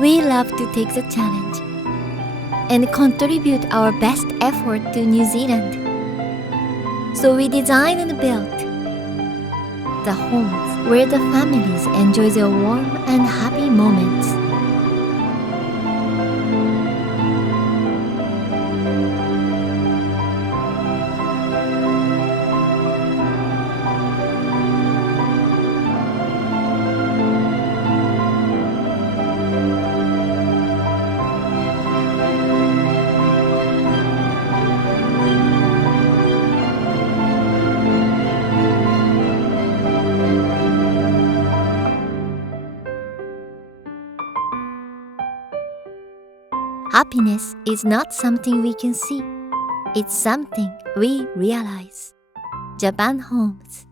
We love to take the challenge and contribute our best effort to New Zealand. So we designed and built the homes where the families enjoy their warm and happy moments. Happiness is not something we can see. It's something we realize. Japan Homes.